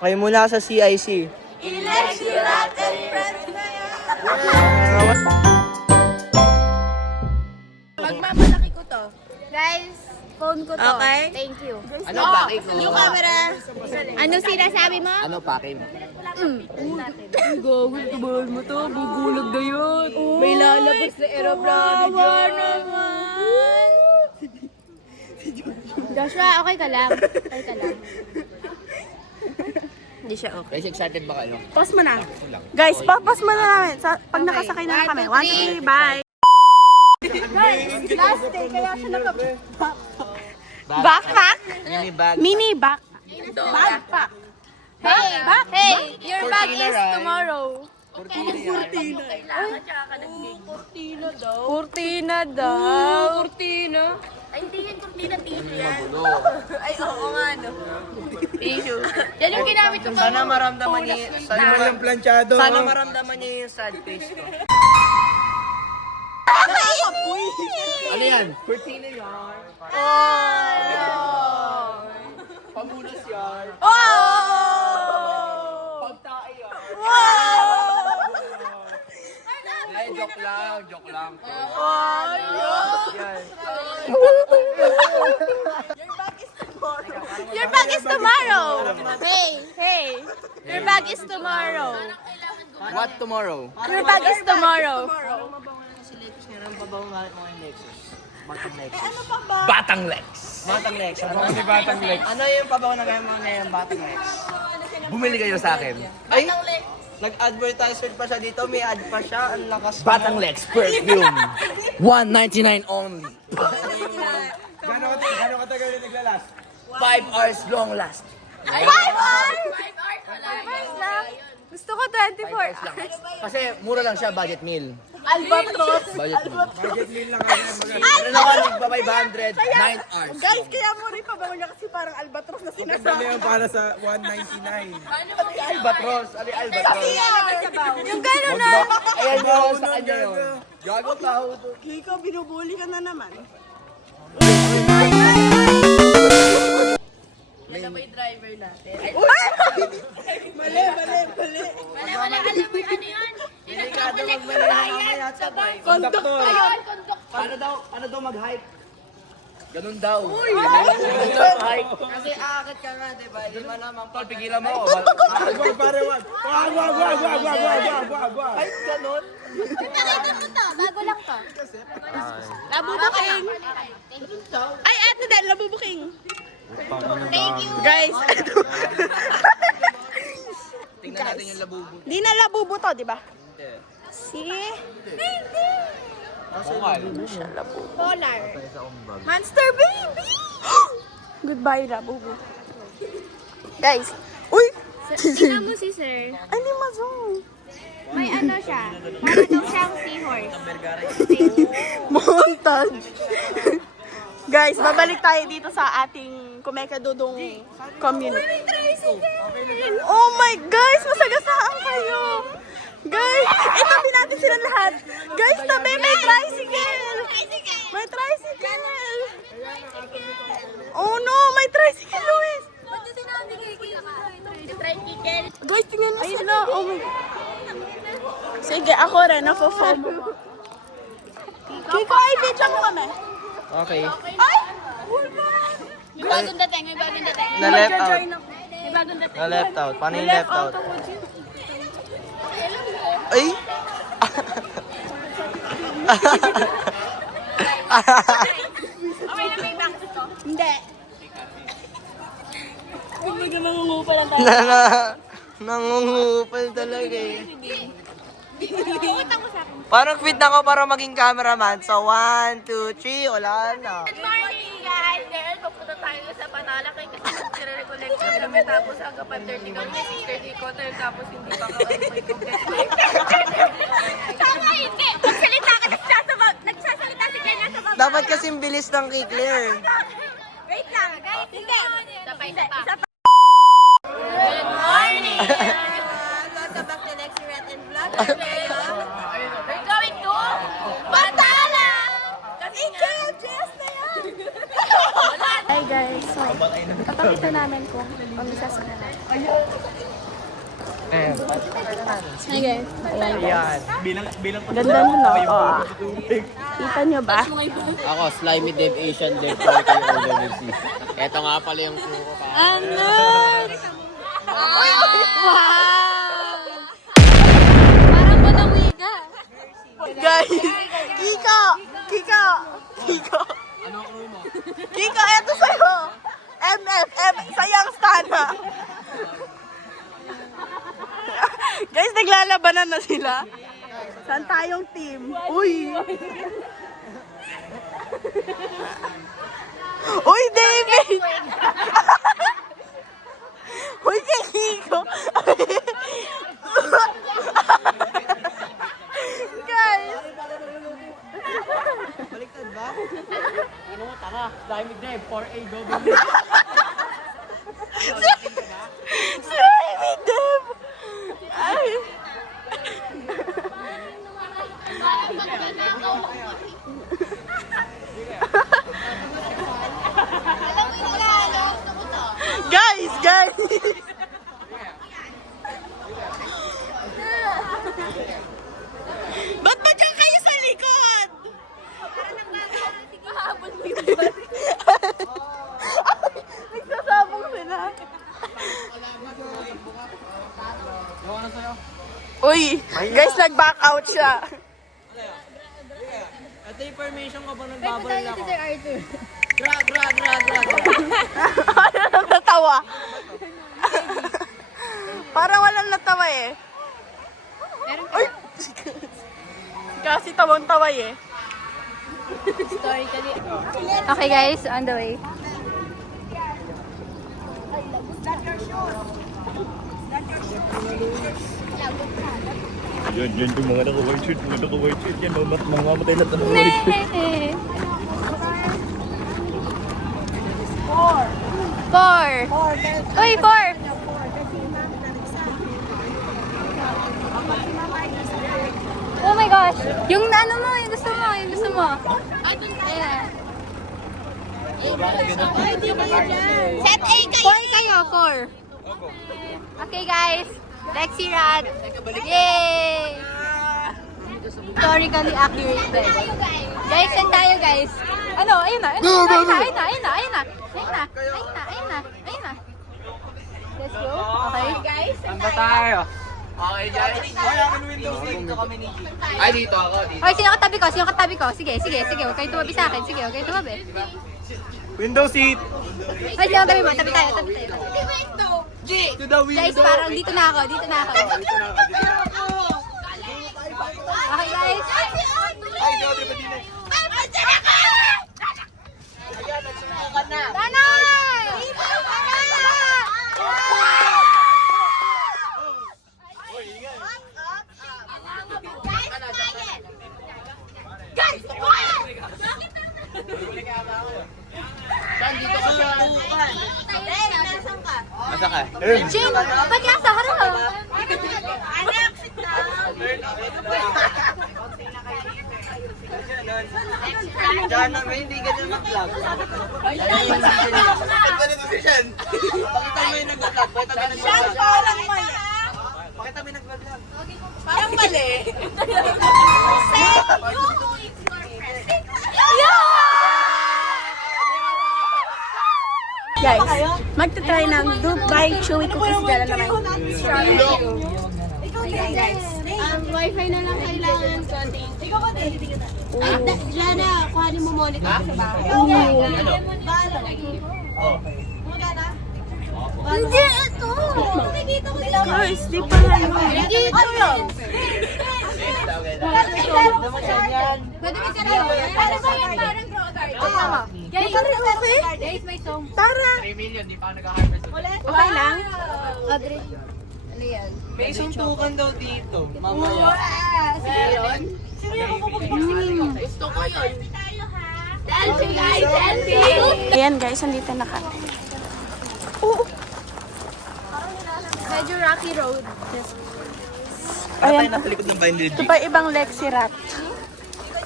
Okay, muna sa CIC. Election and friends na yan! Magmamalaki ko to. Guys, phone ko to. Okay. Thank you. Ano pake ko? Yung camera. Ano sinasabi mo? Ano pake mo? Gagawin mo to. Gugulog na yun. May lalabas na aeroplano dyan. Naman. Joshua, okay ka lang. Okay ka lang. Hindi siya okay. Guys, excited ba kayo? Pause mo na. Guys, pause mo na namin. Pag nakasakay na kami. 1, 2, 3, bye! Guys, last day, kaya siya backpack? Mini bag. Mini backpack. Hey, your bag Cortina, is right? tomorrow. Kurtina daw. Ay, hindi yan kurtina tissue yan. Magulo. Ay, oo nga, no. Tissue. Yan yung ginamit ko Sana maramdaman niya sana maramdaman niya yung sad face ko. Ano yan? Cortina yan. Pamunas yan. Pagtae yan. Ay, joke lang. Yan. Your bag is tomorrow. Hey. Your bag is tomorrow. What tomorrow? Your bag is tomorrow. Batang Lex. Ano yung pabaw na gaya mo ngayon, Batang Lex? Bumili kayo sa akin. Ay, nag-advertisement pa siya dito. May ad pa siya. Ang lakas. Batang Lex perfume. $1.99 only. Gano'ng katagal yung naglalast? 5 hours long last. 5 hours? 5 hours lang. Gusto ko 24 hours. Kasi mura lang siya, budget meal. Albatros. Budget meal. Budget meal lang kayo mag- Ano naman, nagpa 500, 9 hours. Guys, kaya mo rin pabaw niya kasi parang albatros na Maganda sinasabi. yung para sa 199. Albatros. Ano yung Albatros? Yung gano'n na. Ayan yun, sa kanya yun. Gago tao to. Kiko, binubuli ka na naman. Mali. Wala, alam mo yung ano yun? Delikado magmalayan mamaya at sabay. Conductor. Paano daw mag-hike? Ganun daw. Ganun daw hike. Kasi aakit ka nga, di ba? Di ba naman, papigilan mo ako. Wag, pare, wag. Wag. Hike ganun? Nakita mo to. Bago lang to. Labubuking. Ay, eto din, labubuking. Thank you. Guys, Tingnan natin yung labubo. di na labubo to, di ba? Hindi. See? Polar. Monster baby! Goodbye, labubo. Guys, uy! Tingnan mo si sir. Ay, hindi ma-zoom. May ano siya. Para daw siyang seahorse. Montage. Guys, babalik tayo dito sa ating kumekadudong community. Oh my guys, masagasaan kayo. Guys, itabi natin sila lahat. Guys, tabi, may tricycle. May tricycle. Oh no, may tricycle, Luis. Ba't yung sinabi kay tricycle? Guys, tingnan mo sila. Oh my. Sige, ako rin, nafo-FOMO. Kiko, ay, video mo kami. Okay. Ay! May bagong dating, may bagong dating. Na left out. May bagong dating. Na left out. Paano yung left out? Ay! Okay na may box to. Hindi. Hindi ka mangungupal lang tayo. Nangungupal talaga eh. Utang mo sa akin. Parang fit na ako para maging cameraman. So, 1, 2, 3, wala na. Good morning, guys! Ngayon, papunta tayo sa Panalakay kasi nag-recollect kami tapos hanggang 5:30 kami, 6:30 ko tapos hindi pa kami may progress. Tama, hindi! Magsalita ka, nagsasalita si Kenya sa baba. Dapat kasing bilis ng kay Claire. Wait lang, guys! Hindi! Isa pa. Good morning! Welcome back to Lexi Red and Vlog. We're going to Batala! Kasi nga, Jess na yan! Hi guys, so, papakita namin kung ano sasakyan natin. Sige. Yan. Ganda mo, no? Oh. Kita nyo ba? Ako, Slimy Dev Asian Dev Toy kay OWC. Ito nga pala yung crew ko pa. Ano? Wow! Parang panawiga. Guys, Kiko! Kiko! Kiko! Kiko, eto sa'yo! MFM, sayang sana! Guys, naglalabanan na sila. Saan tayong team? Uy! Uy, David! Uy, kay Kiko! Guys! Baliktad ba? Ano mo, tanga? Slimy Dev, 4AW. Slimy Dev! Ay! Guys! Guys! Ba't ba dyan kayo sa likod? Nagsasabong sila. Uy! Guys, nag-back out siya. Ito yung formation ko pa nung babal ako. Arthur. Ano nang natawa? Parang walang natawa eh. Uy! Kasi tawang-tawa eh. Okay guys, on the way. Yan yung mga naka-white shirt. Mga naka-white shirt yan. Mamamatay na ng white shirt. Four. Uy, four. Oh my gosh. Yung ano mo, yung gusto mo, yung gusto mo. Ayan. Set A kayo! Four kayo, four. Okay guys, Lexi Rad. Yay! Historically accurate din. Guys, saan tayo guys? Ano, ayun na. Ayun na. Let's go. Okay. Guys, Saan ba tayo? Okay, guys. Wala kami window seat. Dito kami ni G. Ay, dito ako. Dito. Okay, sino katabi ko? Sino katabi ko? Sige. Huwag kayong tumabi sa akin. Sige, huwag kayong tumabi. Window seat! Ay, sino katabi mo? Tabi tayo. G! To the Guys, parang dito na ako. Okay, guys. Ay, ikaw, di ba din eh? Tanay! Masa ka? Jing, ba't ka sa harap? Diyan namin, hindi ganyan mag-vlog. Ganito si Shen. Pakita mo yung nag-vlog. Pakita mo yung nag-vlog. Parang mali. Guys, magta-try ng Dubai Chewy Cookies Gala naman. Guys, wifi na lang kailangan ko. Jana, kuhanin mo monitor sa bahay. Hindi ito. Guys, di pa lang. Hindi ito. Pwede ba sarili? Para ba yan? Parang draw a card. Guys, may song. Tara! 3 million, di pa nag-harvest. Okay lang? Audrey. Ano yan? May suntukan daw dito. Mamaya. Gusto ko yun. Selfie guys, selfie! Ayan guys, andito na kami. Oo. Medyo rocky road. Ayan. Nasa likod ng binder Ito pa ibang Lexi Rat.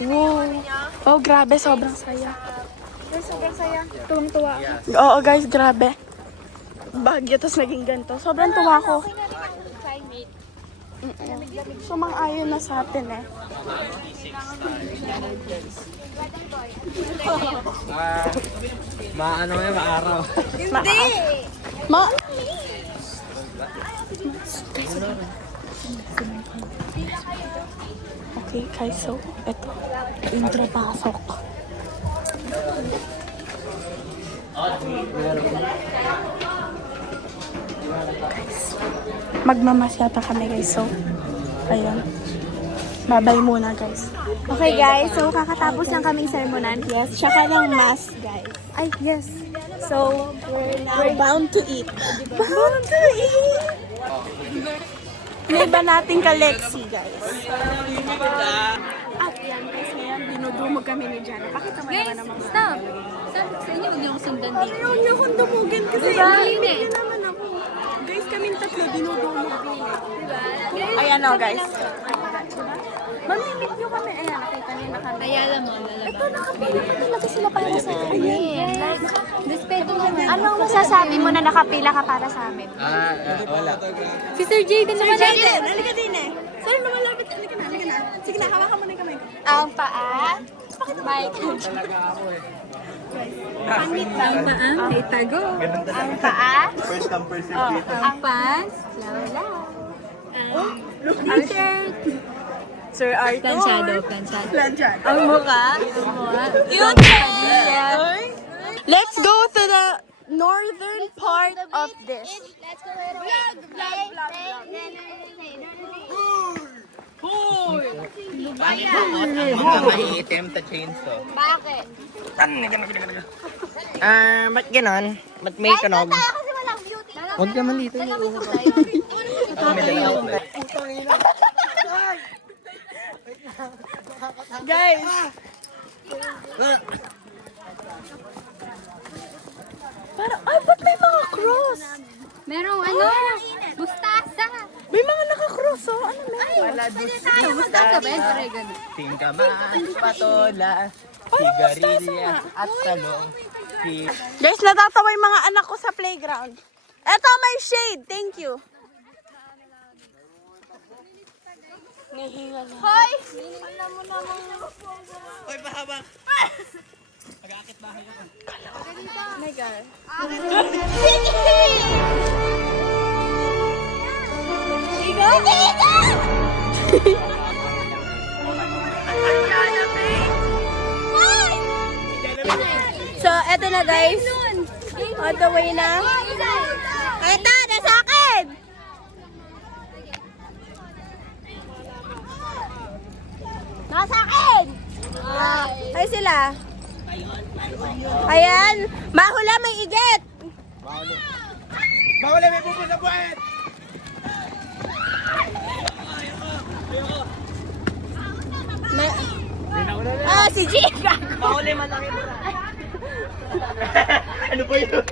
Wow. Oh, grabe. Sobrang saya. Sobrang saya. Tuwang-tuwa ako. Oo guys, grabe. Bagyo, tapos naging ganito. Sobrang tuwa ko. Sumang-ayon na sa atin eh. Maano nga, maaraw. Ma... Okay, guys, so, eto. Intro pasok. Guys, magmamasyata kami, guys, so, ayun. Babay muna, guys. Okay guys, so kakatapos lang kaming sermonan. Yes, tsaka ng mass, guys. Ay, yes. So, We're bound to eat. Bound to eat! May iba nating ka-Lexi, guys. At yan, guys, ngayon, dinudumog kami ni Jana. Pakita mo naman naman. Stop! Sa inyo, huwag niyo akong sundan dito. Ayaw niyo akong dumugin kasi Diba? hindi naman ako. Guys, kaming tatlo, dinudumog din. Ayan o, guys. Mamimit niyo kami. Ayan, nakita niyo na kami. Ayala mo, lalabas. Ito, nakapila pa talaga sila para sa akin. Yes. Respeto naman. anong masasabi mo na nakapila ka para sa amin? Wala. Si Sir Jaden naman natin. Halika din eh. Sorry, lumalapit. Halika na, halika na. Sige na, hawakan mo na yung kamay. Ang paa. Mike. Ang paa, may tago. Ang paa. First come, first serve. Ang pants, lawala. Ang shirt. Sir Arthur. Planchado. Ang mukha. Cute! Let's go to the northern part of this. Let's go right away. Mga maiitim sa chainsaw. Bakit? Ba't ganon? Ba't may tunog? Tayo kasi walang beauty. Huwag ka malito yung uho ko. Guys, parang, ay, ba't may mga cross? Merong ano? Mustasa. May mga naka-cross, oh. Ano meron? Mustasa ba yan? Oregano. Tingkaman, patola, sigarilya, at talong. Guys, natatawa yung mga anak ko sa playground. Eto, may shade. Thank you. Nahinga na. Hoy! Hoy, pahabak! My God. So, eto na guys. On the way na. Eto, nasa akin! Nasa akin! Ay sila. Ayan. Mahula, may igit. Bawal may pupo sa buwan! Si Jika. Bawal malaki mo. Ano ba yun?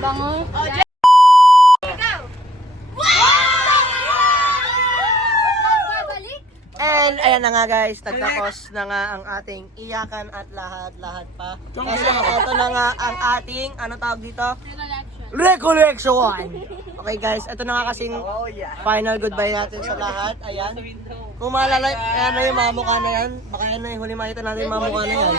Bango. And ayan na nga guys, nagtapos na nga ang ating iyakan at lahat pa. Kasi ito na nga ang ating, ano tawag dito? Recollection! Okay guys, ito na nga kasing final goodbye natin sa lahat. Ayan. Kung maalala, ayan na yung mga mukha na yan. Baka yan na yung huli makita natin yung mga mukha na yan.